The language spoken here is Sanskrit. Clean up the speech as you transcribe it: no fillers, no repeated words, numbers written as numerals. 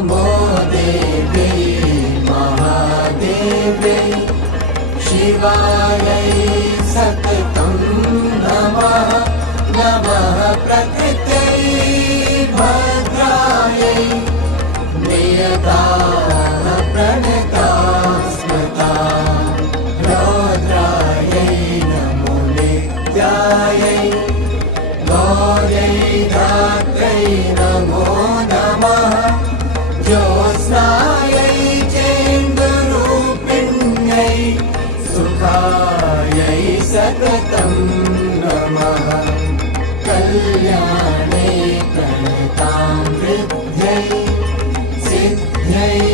नमो देव्यै महादेव्यै शिवायै सततं नमः नमः प्रकृत्यै भद्रायै नियताः प्रणता स्मृता रौद्रायै नमो नित्यायै गौर्यै धात्र्यै नमो नमः ज्योत्स्नायै चेन्दूरूपिण्यै सुखायै सततं नमः कल्याणे प्रणतां वृद्ध्यै सिद्ध्यै